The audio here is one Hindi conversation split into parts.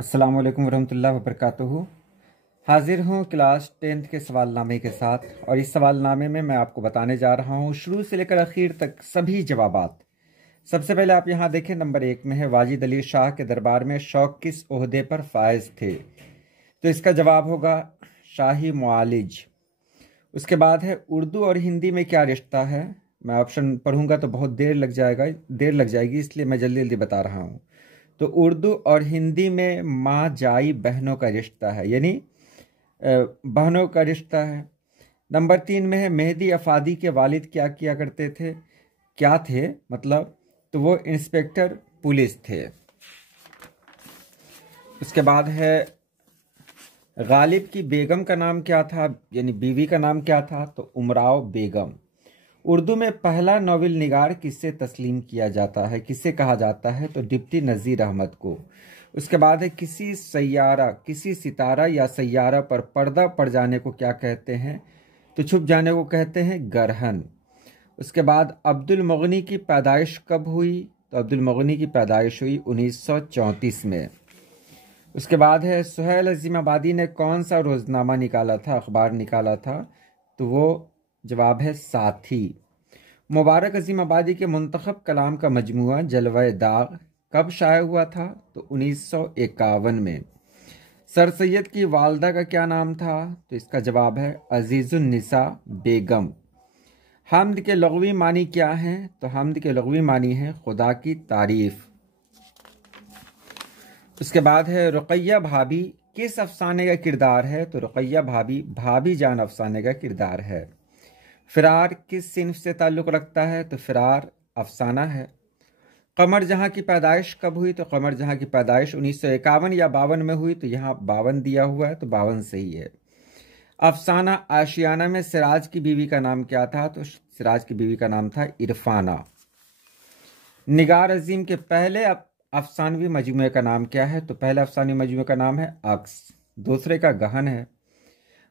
अस्सलाम वालेकुम वरहमतुल्लाहि वबरकातुहू। हाजिर हूँ क्लास 10th के सवालनामे के साथ, और इस सवालनामे में मैं आपको बताने जा रहा हूँ शुरू से लेकर आखिर तक सभी जवाबात। सबसे पहले आप यहाँ देखें, नंबर 1 में है वाजिद अली शाह के दरबार में शौक किस ओहदे पर फायज थे। तो इसका जवाब होगा शाही मुआलिज। उसके बाद है उर्दू और हिंदी में क्या रिश्ता है। मैं ऑप्शन पढ़ूंगा तो बहुत देर लग जाएगी, इसलिए मैं जल्दी जल्दी बता रहा हूँ। तो उर्दू और हिंदी में माँ जाई बहनों का रिश्ता है, यानी बहनों का रिश्ता है। नंबर 3 में है मेहदी अफादी के वालिद क्या किया करते थे, क्या थे मतलब, तो वो इंस्पेक्टर पुलिस थे। उसके बाद है गालिब की बेगम का नाम क्या था, यानी बीवी का नाम क्या था, तो उमराव बेगम। उर्दू में पहला नॉवेल निगार किससे तस्लीम किया जाता है, किससे कहा जाता है, तो डिप्टी नज़ीर अहमद को। उसके बाद है किसी सितारा या सैयारा पर पर्दा पड़ जाने को क्या कहते हैं, तो छुप जाने को कहते हैं ग्रहण। उसके बाद अब्दुल मुगनी की पैदाइश कब हुई, तो अब्दुल मुगनी की पैदाइश हुई 1934 में। उसके बाद है सुहेल अजीमाबादी ने कौन सा रोज़नामा निकाला था, अखबार निकाला था, तो वो जवाब है साथी। मुबारक अजीमाबादी के मुंतखब कलाम का मजमुआ जलवे दाग कब शाया हुआ था, तो 1951 में। सर सैयद की वालदा का क्या नाम था, तो इसका जवाब है अजीजुन्निसा बेगम। हम्द के लग़वी मानी क्या हैं, तो हम्द के लग़वी मानी है खुदा की तारीफ। उसके बाद है रुक़ैया भाभी किस अफसाने का किरदार है, तो रुक़ैया भाभी भाभी जान अफसाने का किरदार है। फ़िरार किस सिन्फ से ताल्लुक़ रखता है, तो फ़िरार अफसाना है। कमर जहाँ की पैदाइश कब हुई, तो कमर जहाँ की पैदाइश 1951 या 52 में हुई, तो यहाँ 52 दिया हुआ है, तो 52 सही है। अफसाना आशियाना में सिराज की बीवी का नाम क्या था, तो सिराज की बीवी का नाम था इरफाना। निगार अजीम के पहले अफसानवी मजमूए का नाम क्या है, तो पहले अफसानवी मजमूए का नाम है अक्स, दूसरे का गहन है।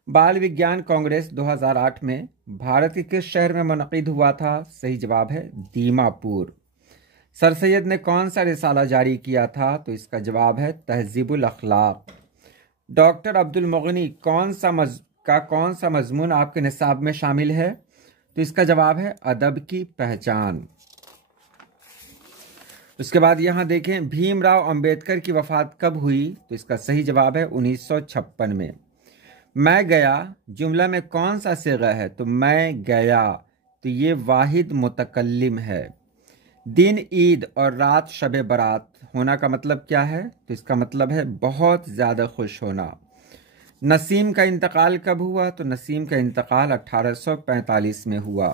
बाल विज्ञान कांग्रेस 2008 में भारत के किस शहर में मुनक़िद हुआ था, सही जवाब है दीमापुर। सर सैयद ने कौन सा रिसाला जारी किया था, तो इसका जवाब है तहज़ीबुल अखलाक। डॉक्टर अब्दुल मुगनी कौन सा मजमून आपके निसाब में शामिल है, तो इसका जवाब है अदब की पहचान। उसके बाद यहाँ देखें भीमराव अंबेडकर की वफ़ात कब हुई, तो इसका सही जवाब है 1956 में। मैं गया जुमला में कौन सा सिगा है, तो मैं गया, तो ये वाहिद मुतकल्लिम है। दिन ईद और रात शब बारात होना का मतलब क्या है, तो इसका मतलब है बहुत ज़्यादा खुश होना। नसीम का इंतकाल कब हुआ, तो नसीम का इंतकाल 1845 में हुआ।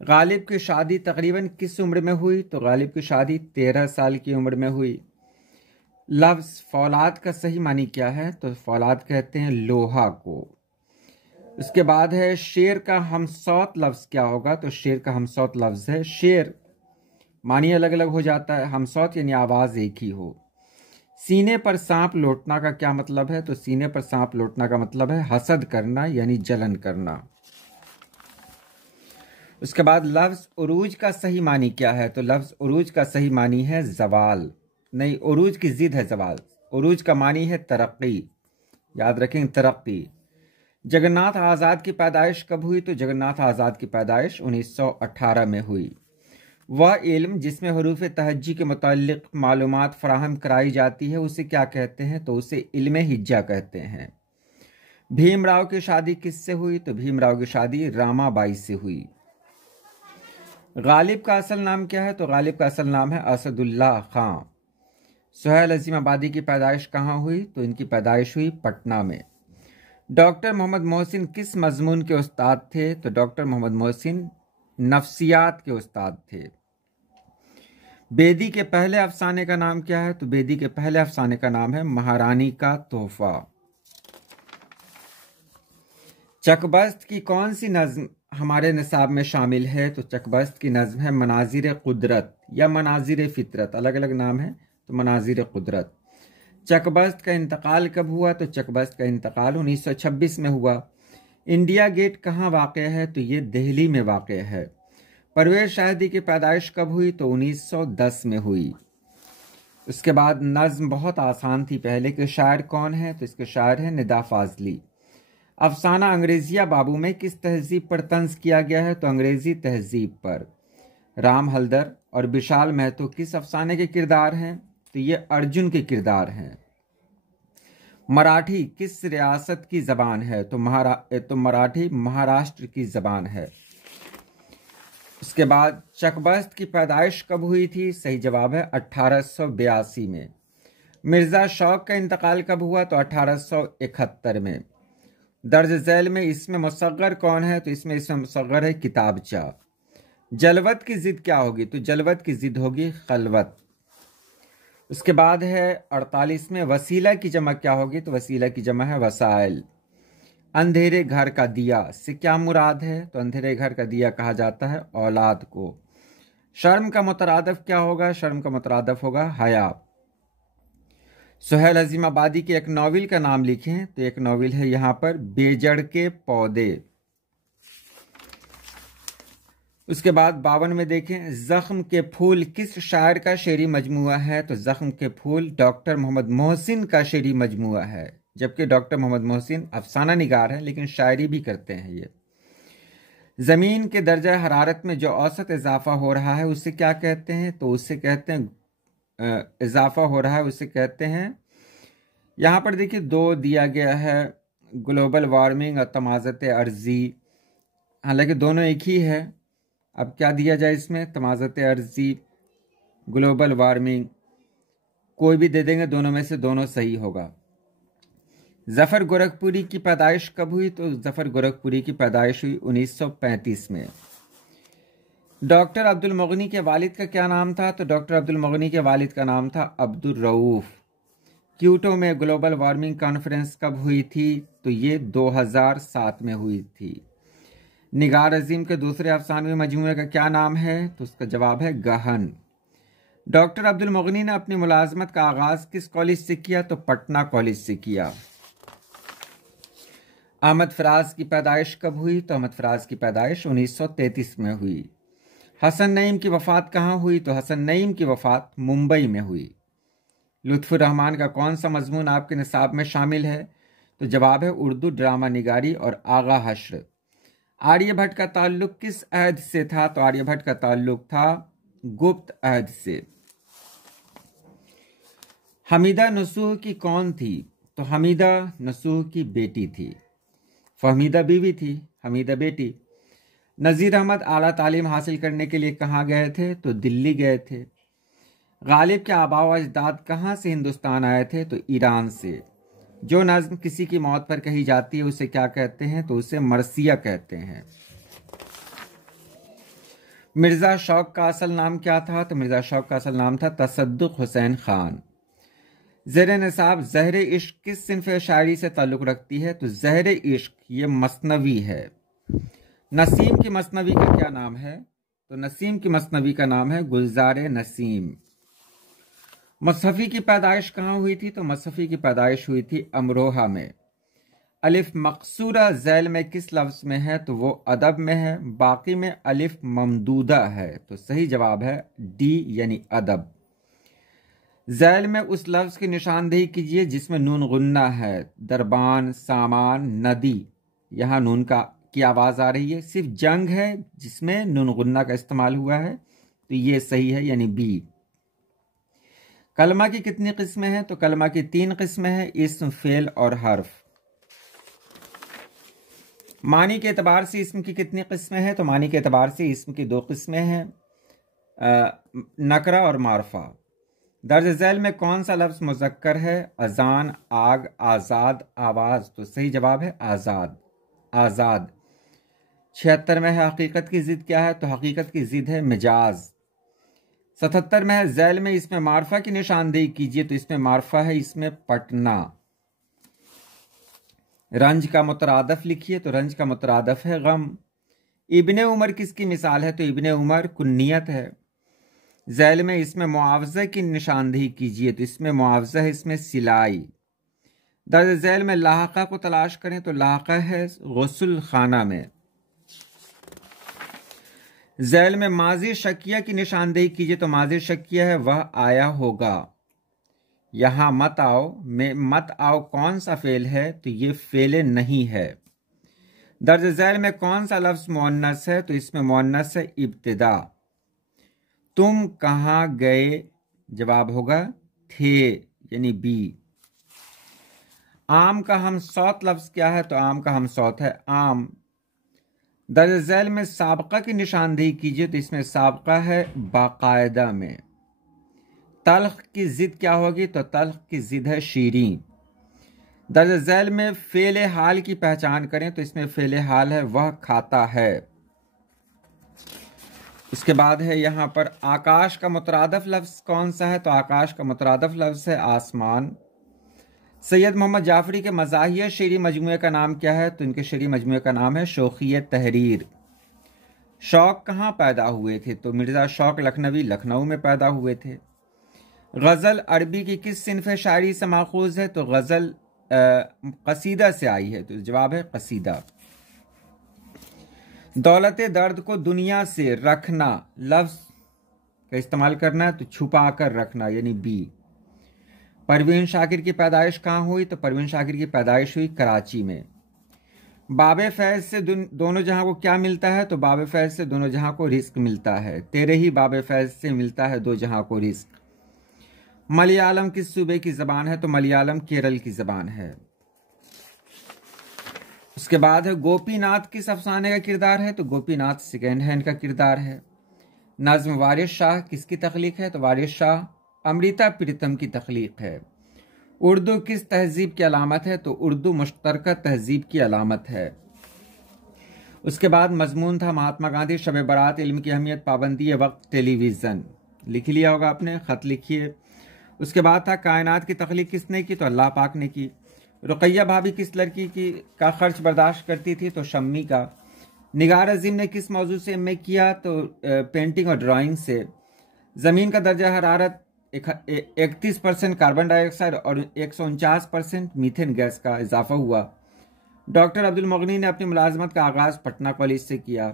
गालिब की शादी तकरीबन किस उम्र में हुई, तो गालिब की शादी 13 साल की उम्र में हुई। लफ्ज़ फौलाद का सही मानी क्या है, तो फौलाद कहते हैं लोहा को। उसके बाद है शेर का हमसौत लफ्ज़ क्या होगा, तो शेर का हमसौत लफ्ज़ है शेर, मानी अलग अलग हो जाता है, हमसौत यानी आवाज़ एक ही हो। सीने पर सांप लौटना का क्या मतलब है, तो सीने पर सांप लौटना का मतलब है हसद करना यानी जलन करना। उसके बाद लफ्ज़ उरूज का सही मानी क्या है, तो लफ्ज़ उरूज का सही मानी है जवाल, नहीं उरूज की जिद है जवाल। उरूज का मानी है तरक्की, याद रखें तरक्की। जगन्नाथ आज़ाद की पैदाइश कब हुई, तो जगन्नाथ आज़ाद की पैदाइश 1918 में हुई। वह इल्म जिसमें हरूफ तहज्जी के मुताल्लिक़ मालूमात फराहम कराई जाती है उसे क्या कहते हैं, तो उसे इल्म हिज्जा कहते हैं। भीमराव की शादी किससे हुई, तो भीमराव की शादी रामाबाई से हुई। गालिब का असल नाम क्या है, तो गालिब का असल नाम है असदुल्लाह खां। सुहेल अजीमाबादी की पैदाइश कहाँ हुई, तो इनकी पैदाइश हुई पटना में। डॉक्टर मोहम्मद मोहसिन किस मजमून के उस्ताद थे, तो डॉक्टर मोहम्मद मोहसिन नफ्सियात के उस्ताद थे। बेदी के पहले अफसाने का नाम क्या है, तो बेदी के पहले अफसाने का नाम है महारानी का तोहफा। चकबस्त की कौन सी नज्म हमारे निसाब में शामिल है, तो चकबस्त की नज्म है मनाजिर कुदरत या मनाजिर फितरत, अलग अलग नाम है, तो मनाजिर कुदरत। चकबस्त का इंतकाल कब हुआ, तो चकबस्त का इंतकाल 1926 में हुआ। इंडिया गेट कहाँ वाक़ है, तो ये दिल्ली में वाक़ है। परवेज़ शाहदी की पैदाइश कब हुई, तो 1910 में हुई। उसके बाद नज्म बहुत आसान थी। पहले के शायर कौन है? तो इसके शायर हैं निदा फाजली। अफसाना अंग्रेजिया बाबू में किस तहजीब पर तंज किया गया है? तो अंग्रेजी तहजीब पर। राम हल्दर और विशाल महतो किस अफसाने के किरदार हैं? तो ये अर्जुन के किरदार हैं। मराठी किस रियासत की जबान है? तो मराठी महाराष्ट्र की जबान है। उसके बाद चकबस्त की पैदाइश कब हुई थी? सही जवाब है 1882 में। मिर्ज़ा शौक का इंतकाल कब हुआ? तो 1871 में। दर्ज झैल में इसमें मुसग्गर कौन है? तो इसमें मुसग्गर है किताबचा। जलवत की जिद क्या होगी? तो जलवत की जिद होगी खलवत। उसके बाद है 48 में वसीला की जमा क्या होगी? तो वसीला की जमा है वसाइल। अंधेरे घर का दिया से क्या मुराद है? तो अंधेरे घर का दिया कहा जाता है औलाद को। शर्म का मुतरादफ क्या होगा? शर्म का मुतरादफ होगा हया। सुहेल अजीम आबादी के एक नॉवेल का नाम लिखें। तो एक नॉवेल है यहां पर बेजड़ के पौधे। उसके बाद 52 में देखें जख्म के फूल किस शायर का शेरी मजमुआ है? तो जख्म के फूल डॉक्टर मोहम्मद मोहसिन का शेरी मजमुआ है। जबकि डॉक्टर मोहम्मद मोहसिन अफसाना निगार हैं लेकिन शायरी भी करते हैं ये। ज़मीन के दर्जा हरारत में जो औसत इजाफा हो रहा है उसे क्या कहते हैं? तो उससे कहते हैं इजाफा हो रहा है उसे कहते हैं, यहाँ पर देखिए दो दिया गया है, ग्लोबल वार्मिंग और तमाज़त अर्जी। हालांकि दोनों एक ही है। अब क्या दिया जाए इसमें? तमाज़त अर्जी, ग्लोबल वार्मिंग, कोई भी दे देंगे, दोनों में से दोनों सही होगा। ज़फ़र गोरखपुरी की पैदाइश कब हुई? तो ज़फ़र गोरखपुरी की पैदाइश हुई 1935 में। डॉक्टर अब्दुल मुगनी के वालिद का क्या नाम था? तो डॉक्टर अब्दुल मुगनी के वालिद का नाम था अब्दुल रऊफ़। क्योटो में ग्लोबल वार्मिंग कॉन्फ्रेंस कब हुई थी? तो ये 2007 में हुई थी। निगार अजीम के दूसरे अफसानवी मजमूए का क्या नाम है? तो उसका जवाब है गहन। डॉक्टर अब्दुल मुगनी ने अपनी मुलाजमत का आगाज़ किस कॉलेज से किया? तो पटना कॉलेज से किया। अहमद फराज की पैदाइश कब हुई? तो अहमद फराज की पैदाइश 1933 में हुई। हसन नईम की वफ़ात कहाँ हुई? तो हसन नईम की वफ़ात मुंबई में हुई। लुत्फ़ुर रहमान का कौन सा मजमून आपके निसाब में शामिल है? तो जवाब है उर्दू ड्रामा निगारी और आगा हश्र। आर्यभट्ट का ताल्लुक किस अहद से था? तो आर्यभट्ट का ताल्लुक था गुप्त अहद से। हमीदा नसूह की कौन थी? तो हमीदा नसूह की बेटी थी। फहमीदा बीवी थी, हमीदा बेटी। नज़ीर अहमद आला तालीम हासिल करने के लिए कहाँ गए थे? तो दिल्ली गए थे। गालिब के आबा व अजदाद कहाँ से हिंदुस्तान आए थे? तो ईरान से। जो नज़्म किसी की मौत पर कही जाती है उसे क्या कहते हैं? तो उसे मरसिया कहते हैं। मिर्ज़ा शौक का असल नाम क्या था? तो मिर्ज़ा शौक का असल नाम था तसद्दुक़ हुसैन खान। ज़ेरे निसाब ज़हरे इश्क किस सिन्फ़ शायरी से ताल्लुक़ रखती है? तो ज़हरे इश्क ये मसनवी है। नसीम की मसनवी का क्या नाम है? तो नसीम की मसनवी का नाम है गुलज़ारे नसीम। मसहफ़ी की पैदाइश कहाँ हुई थी? तो मसहफ़ी की पैदाइश हुई थी अमरोहा में। अलिफ मकसूरा झैल में किस लफ्ज़ में है? तो वो अदब में है। बाकी में अलिफ ममदूदा है। तो सही जवाब है डी यानी अदब। झैल में उस लफ्ज़ की निशानदेही कीजिए जिसमें नून गुन्ना है। दरबान, सामान, नदी, यहाँ नून की आवाज़ आ रही है। सिर्फ जंग है जिसमें नून गुन्ना का इस्तेमाल हुआ है, तो ये सही है यानी बी। कलमा की कितनी किस्में हैं? तो कलमा की 3 किस्में हैं, इस्म, फेल और हर्फ। मानी के एतबार से इस्म की कितनी किस्में हैं? तो मानी के एतबार से इस्म की 2 किस्में हैं, नकरा और मारफा। दर्ज झैल में कौन सा लफ्ज़ मुज़क्कर है? अजान, आग, आज़ाद, आवाज़। तो सही जवाब है आज़ाद, आज़ाद। 76 में है हकीकत की ज़िद क्या है? तो हकीकत की ज़िद है मिजाज। 77 में है झैल में इसमें मारफा की निशानदेही कीजिए। तो इसमें मारफा है, इसमें पटना। रंज का मुतरादफ लिखिए। तो रंज का मुतरादफ है गम। इब्ने उमर किसकी मिसाल है? तो इब्ने उमर कुन्नियत है। झैल में इसमें मुआवजा की निशानदेही कीजिए। तो इसमें मुआवजा है, इसमें सिलाई। दर्ज झैल में लाहका को तलाश करें। तो लाहका है गुस्ल खाना में। झैल में माजी शकिया की निशानदेही कीजिए। तो माजी शकिया है वह आया होगा। यहाँ मत आओ में मत आओ कौन सा फेल है, तो ये फेले नहीं है। दर्ज झैल में कौन सा लफ्ज मुअन्नस है, तो इसमें मुअन्नस है इब्तिदा। तुम कहाँ गए, जवाब होगा थे, यानी बी। आम का हम सौत लफ्ज क्या है, तो आम का हम सौत है आम। दर्ज झैल में साबका की निशानदेही कीजिए, तो इसमें साबका है बाकायदा में। तल्ख की जिद क्या होगी, तो तल्ख की जिद है शीरीं। दर्ज झैल में फेले हाल की पहचान करें, तो इसमें फेले हाल है वह खाता है। उसके बाद है यहाँ पर आकाश का मुतरादफ लफ्ज कौन सा है, तो आकाश का मुतरादफ लफ्ज है आसमान। सैयद मोहम्मद जाफरी के मज़ाहिया शेरी मजमूए का नाम क्या है, तो इनके शेरी मजमूए का नाम है शौक़ियत तहरीर। शौक कहाँ पैदा हुए थे, तो मिर्ज़ा शौक लखनवी लखनऊ में पैदा हुए थे। गज़ल अरबी की किस सिनफ़ शायरी से माखूज़ है, तो गज़ल कसीदा से आई है, तो जवाब है कसीदा। दौलत दर्द को दुनिया से रखना लफ्ज का इस्तेमाल करना है, तो छुपा कर रखना, यानी बी। परवीन शाकिर की पैदाइश कहाँ हुई, तो परवीन शाकिर की पैदाइश हुई कराची में। बाबे फैज से दोनों जहां को क्या मिलता है, तो बाबे फैज से दोनों जहां को रिस्क मिलता है। तेरे ही बाबे फैज से मिलता है दो जहां को रिस्क। मलयालम किस सूबे की जबान है, तो मलयालम केरल की जबान है। उसके बाद है गोपीनाथ किस अफसाने का किरदार है, तो गोपीनाथ सेकेंड हैंड का किरदार है। नज्म वारिस शाह किसकी तख्लीक है, तो वारिस शाह अमृता प्रीतम की तख्लीक है। उर्दू किस तहजीब की अलामत है, तो उर्दू मुश्तरका तहजीब की अलामत है। उसके बाद मजमून था महात्मा गांधी शब बारात, इल्म की अहमियत, पाबंदी वक्त, टेलीविज़न। लिख लिया होगा आपने, ख़त लिखिए। उसके बाद था कायनात की तख्लीक किसने की, तो अल्लाह पाक ने की। रुकैया भाभी किस लड़की की का खर्च बर्दाश्त करती थी, तो शम्मी का। निगार अजीम ने किस मौजू से एमए किया, तो पेंटिंग और ड्राइंग से। ज़मीन का दर्जा हरारत 31% कार्बन डाइऑक्साइड और 149% मीथेन गैस का इजाफा हुआ। डॉक्टर अब्दुल मुगनी ने अपनी मुलाजमत का आगाज़ पटना कॉलेज से किया।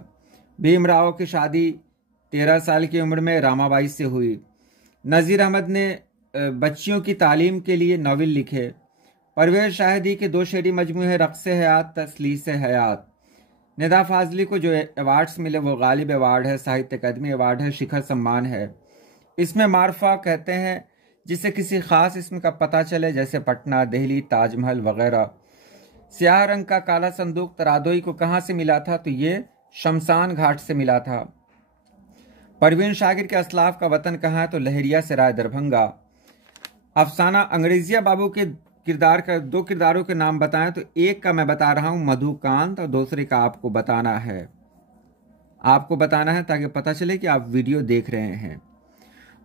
भीमराव की शादी 13 साल की उम्र में रामाबाई से हुई। नज़ीर अहमद ने बच्चियों की तालीम के लिए नावल लिखे। परवेज़ शाहिदी के दो शेरी मजमूए हैं, रक़्स-ए हयात, तसलीस-ए हयात। निदा फाजली को जो अवार्ड्स मिले वो गालिब अवार्ड है, साहित्य अकादमी अवार्ड है, शिखर सम्मान है। इसमें मार्फा कहते हैं जिससे किसी ख़ास इसम का पता चले, जैसे पटना, दिल्ली, ताजमहल वगैरह। स्याह रंग का काला संदूक तरादोई को कहाँ से मिला था, तो ये शमशान घाट से मिला था। परवीन शाकिर के असलाफ का वतन कहाँ है, तो लहरिया सराय दरभंगा। अफसाना अंग्रेजिया बाबू के किरदार का दो किरदारों के नाम बताएं, तो एक का मैं बता रहा हूं मधुकांत, और दूसरे का आपको बताना है। आपको बताना है ताकि पता चले कि आप वीडियो देख रहे हैं।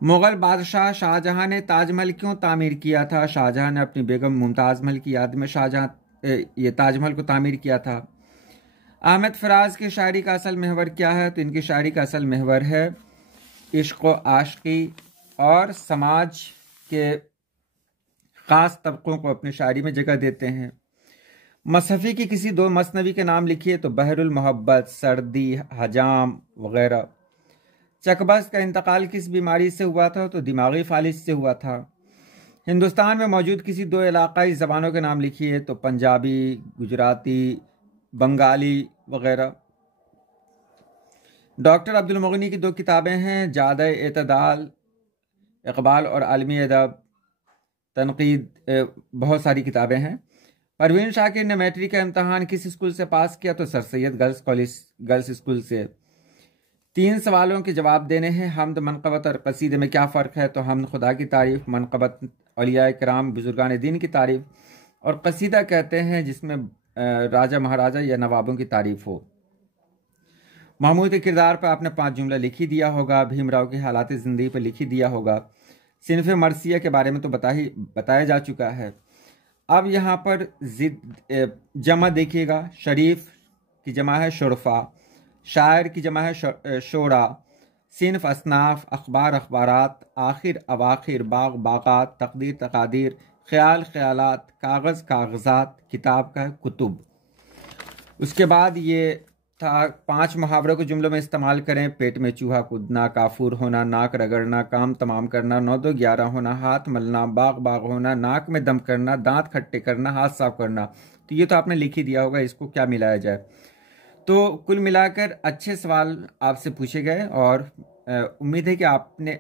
मुगल बादशाह शाहजहां ने ताजमहल क्यों तामीर किया था? शाहजहां ने अपनी बेगम मुमताज महल की याद में ये ताजमहल को तामीर किया था। अहमद फराज की शायरी का असल महवर क्या है? तो इनकी शायरी का असल महवर है इश्क व आशिकी और समाज के ख़ास तबकों को अपनी शायरी में जगह देते हैं। मसहफ़ी की किसी दो मसनवी के नाम लिखिए, तो बहरुल मोहब्बत, सर्दी, हजाम वगैरह। चकबस का इंतकाल किस बीमारी से हुआ था? तो दिमागी फालिज से हुआ था। हिंदुस्तान में मौजूद किसी दो इलाकाई ज़बानों के नाम लिखिए, तो पंजाबी, गुजराती, बंगाली वगैरह। डॉक्टर अब्दुल मुगनी की दो किताबें हैं, जाद-ए-एतदाल, इकबाल और आलमी अदब, तनकीद, बहुत सारी किताबें हैं। परवीन शाकिर ने मैट्रिक का इम्तहान किस स्कूल से पास किया? तो सर सैयद गर्ल्स स्कूल से। 3 सवालों के जवाब देने हैं। हमद, मनक़बत और कसीदे में क्या फ़र्क है? तो हमद खुदा की तारीफ़, मनक़बत औलिया किराम बुजुर्गान दीन की तारीफ़, और कसीदा कहते हैं जिसमें राजा महाराजा या नवाबों की तारीफ़ हो। महमूद के किरदार पर आपने 5 जुमला लिख ही दिया होगा। भीमराव की हालात ज़िंदगी पर लिख ही दिया होगा। सिनफ़ मरसिया के बारे में तो बताया जा चुका है। अब यहाँ पर जमा देखिएगा। शरीफ की जमा है शुरफा, शायर की जमा है शोरा, सिनफ असनाफ, अखबार अखबारात, आखिर अवाखिर, बाग बागात, तकदीर तकादीर, ख्याल ख्यालात, कागज़ कागज़ात, किताब का कुतुब। उसके बाद ये था 5 मुहावरों को जुमलों में इस्तेमाल करें। पेट में चूहा कूदना, काफूर होना, नाक रगड़ना, काम तमाम करना, 9 2 11 होना, हाथ मलना, बाग बाग होना, नाक में दम करना, दांत खट्टे करना, हाथ साफ करना। तो ये तो आपने लिख ही दिया होगा, इसको क्या मिलाया जाए। तो कुल मिलाकर अच्छे सवाल आपसे पूछे गए और उम्मीद है कि आपने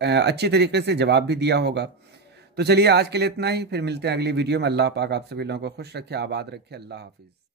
अच्छी तरीके से जवाब भी दिया होगा। तो चलिए आज के लिए इतना ही, फिर मिलते हैं अगली वीडियो में। अल्लाह पाक आप सभी लोगों को खुश रखे, आबाद रखे। अल्लाह हाफिज़।